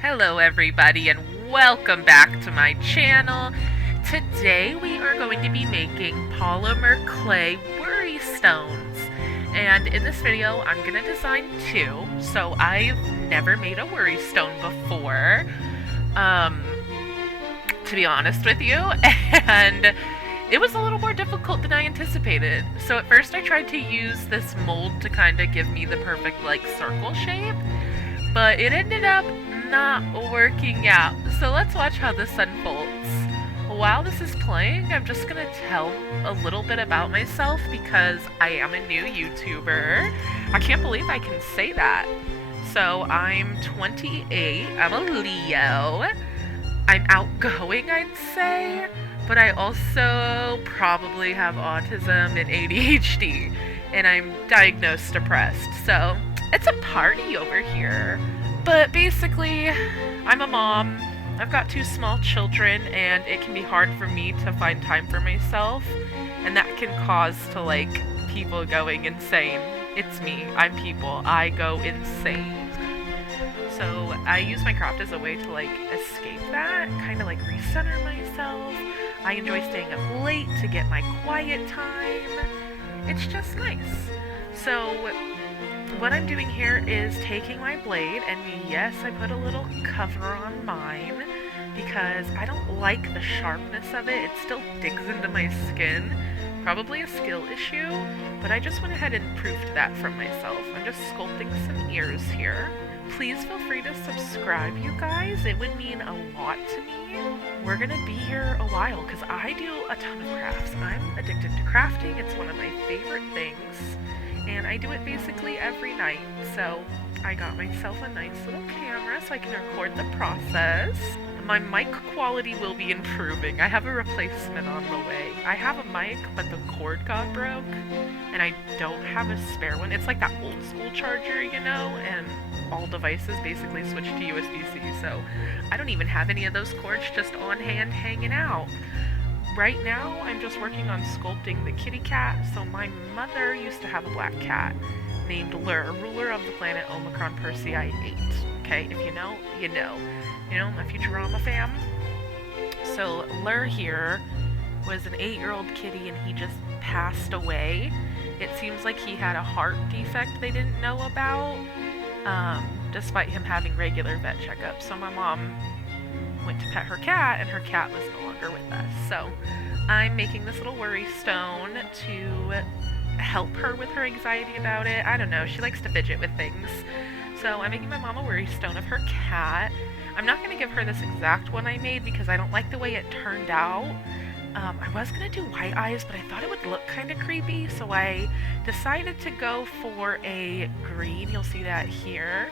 Hello everybody and welcome back to my channel. Today we are going to be making polymer clay worry stones. And in this video I'm going to design two. So I've never made a worry stone before, to be honest with you. And it was a little more difficult than I anticipated. So at first I tried to use this mold to kind of give me the perfect like circle shape. But it ended up not working out. So let's watch how this unfolds. While this is playing, I'm just gonna tell a little bit about myself because I am a new YouTuber. I can't believe I can say that. So I'm 28, I'm a Leo. I'm outgoing, I'd say, but I also probably have autism and ADHD, and I'm diagnosed depressed. So it's a party over here. But basically, I'm a mom, I've got two small children, and it can be hard for me to find time for myself, and that can cause to, like, people going insane. It's me, I'm people, I go insane. So I use my craft as a way to, like, escape that, kind of, like, recenter myself. I enjoy staying up late to get my quiet time. It's just nice. So what I'm doing here is taking my blade, and yes, I put a little cover on mine because I don't like the sharpness of it. It still digs into my skin. Probably a skill issue, but I just went ahead and proved that from myself. I'm just sculpting some ears here. Please feel free to subscribe, you guys. It would mean a lot to me. We're gonna be here a while because I do a ton of crafts. I'm addicted to crafting. It's one of my favorite things. And I do it basically every night, so I got myself a nice little camera so I can record the process. My mic quality will be improving. I have a replacement on the way. I have a mic, but the cord got broke, and I don't have a spare one. It's like that old school charger, you know, and all devices basically switch to USB-C, so I don't even have any of those cords just on hand hanging out. Right now, I'm just working on sculpting the kitty cat. So my mother used to have a black cat named Lur, ruler of the planet Omicron Persei 8. Okay, if you know, you know. You know, my Futurama fam. So Lur here was an 8-year-old kitty and he just passed away. It seems like he had a heart defect they didn't know about, despite him having regular vet checkups. So my mom went to pet her cat, and her cat was no longer with us. So I'm making this little worry stone to help her with her anxiety about it. I don't know, she likes to fidget with things. So I'm making my mom a worry stone of her cat. I'm not going to give her this exact one I made because I don't like the way it turned out. I was going to do white eyes, but I thought it would look kind of creepy, so I decided to go for a green. You'll see that here.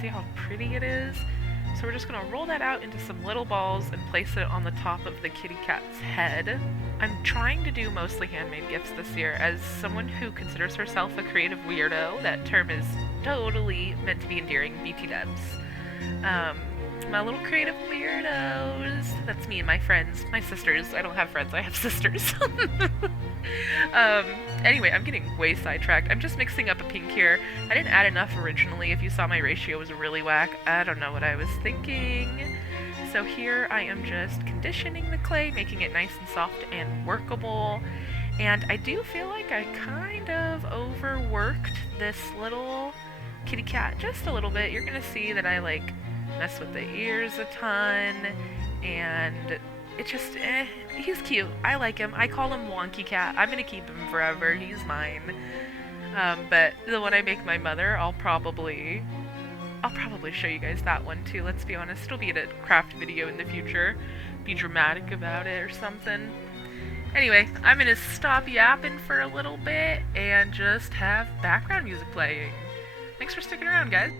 See how pretty it is? So we're just going to roll that out into some little balls and place it on the top of the kitty cat's head. I'm trying to do mostly handmade gifts this year. As someone who considers herself a creative weirdo, that term is totally meant to be endearing, BT dubs. My little creative weirdos. That's me and my friends. My sisters. I don't have friends, I have sisters. Anyway, I'm getting way sidetracked. I'm just mixing up a pink here. I didn't add enough originally. If you saw my ratio was really whack. I don't know what I was thinking. So here I am just conditioning the clay, making it nice and soft and workable. And I do feel like I kind of overworked this little kitty cat just a little bit. You're gonna see that I like mess with the ears a ton, and it just, he's cute. I like him. I call him Wonky Cat. I'm gonna keep him forever. He's mine. But the one I make my mother, I'll probably show you guys that one too. Let's be honest, it'll be in a craft video in the future. Be dramatic about it or something. Anyway, I'm gonna stop yapping for a little bit and just have background music playing. Thanks for sticking around, guys.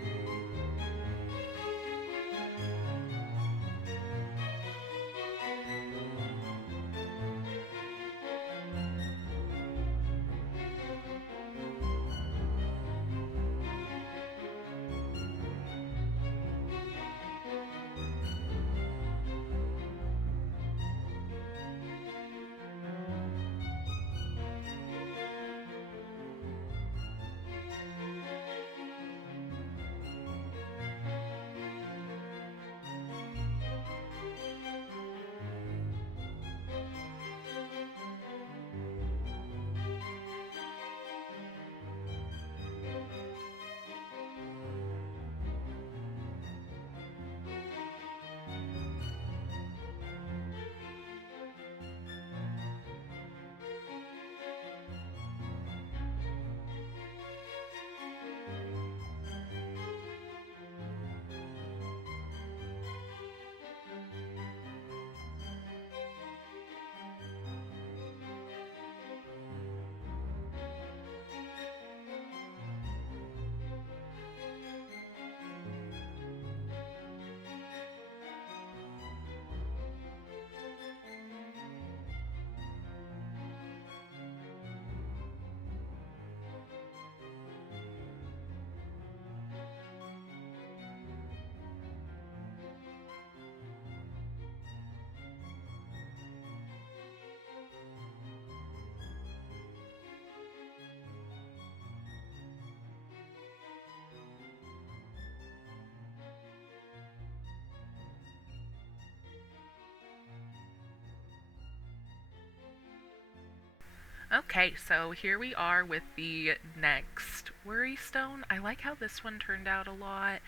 Okay, so here we are with the next worry stone. I like how this one turned out a lot.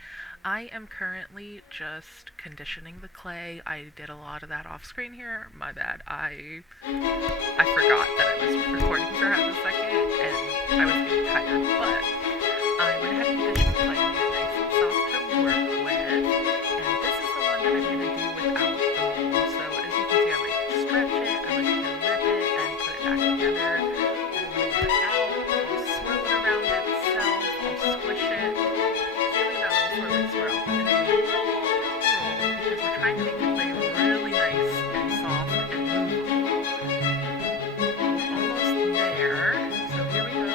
I am currently just conditioning the clay. I did a lot of that off screen here. My bad. I forgot that I was recording for half a second and I was getting tired, but I went ahead and conditioned the clay and made it nice and soft to work with. And this is the one that I'm gonna do without the mold. So as you can see, I like to stretch it, I like to rip it and put it back together, roll it out, I'll swirl it around itself, I'll squish it. See, look at that little swirly swirl. And then we roll because we're trying to make the clay really nice and soft and movable. Almost there. So here we go,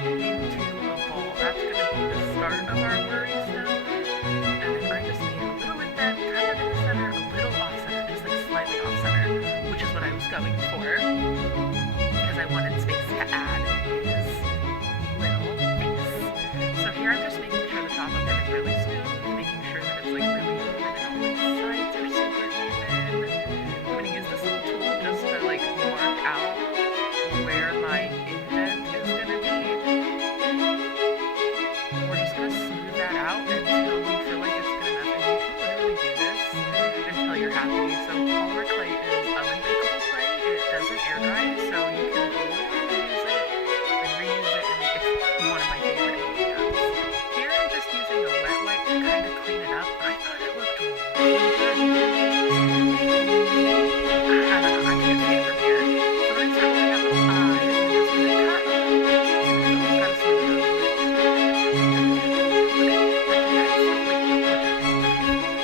moving it into a ball. That's gonna be the start of our worry stone. And then I just need a little indent, kind of in the center, a little off center, just like slightly off center, which is what I was going for. Because I wanted space to add his little face. So here I'm just making sure the top of it is really smooth, making sure that it's like really even and all the sides are super even. I'm gonna use this little tool just to like mark out where my indent is gonna be. We're just gonna smooth that out until we feel like it's good enough. And you can literally do this until you're happy. So polymer clay is oven bakeable clay. It doesn't air dry, so you can literally use it and reuse it, and it's one of my favorite mediums. Here I'm just using a wet wipe to kind of clean it up. I thought it looked really good. I don't know, I can't see it from here. So then I start looking at little eyes and I'm just gonna cut. You gotta smooth it over.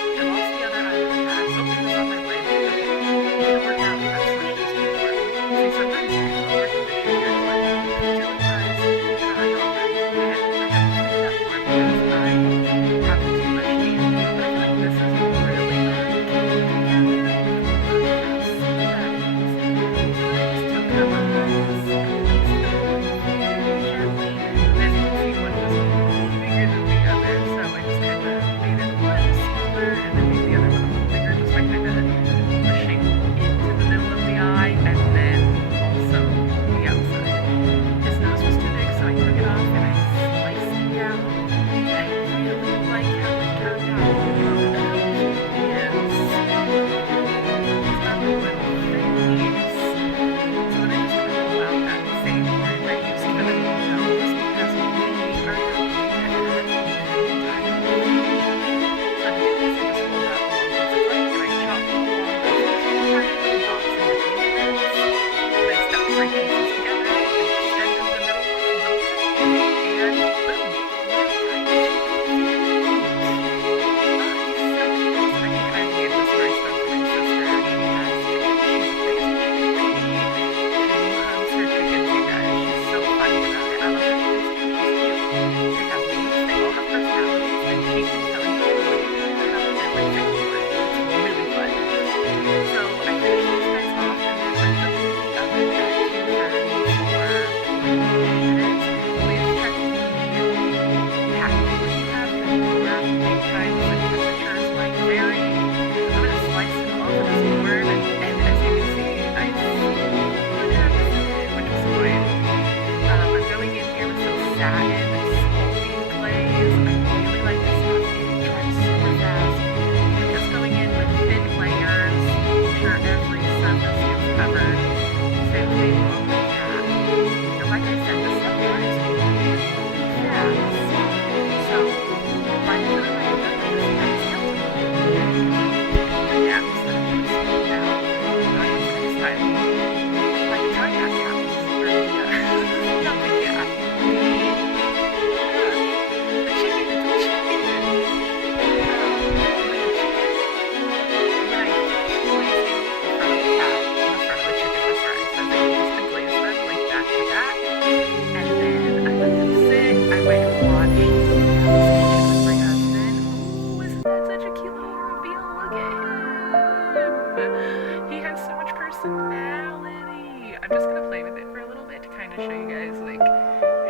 I lost the other eye really fast. Oh, it was on my blade. Okay. It worked out if I switched these two more. See, sometimes you can over-condition your clay. Two eyes, an eye already. I have to clean that more because I have too much teeth. But I feel like this is really good.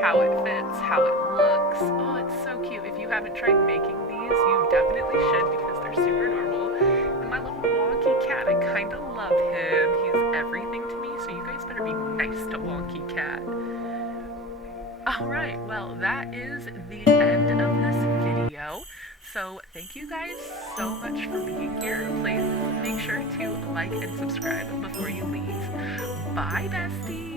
how it fits, how it looks. Oh, it's so cute. If you haven't tried making these, you definitely should because they're super normal. And my little wonky cat, I kind of love him. He's everything to me, so you guys better be Nice to wonky cat. Alright, well, that is the end of this video. So, thank you guys so much for being here. Please make sure to like and subscribe before you leave. Bye, besties!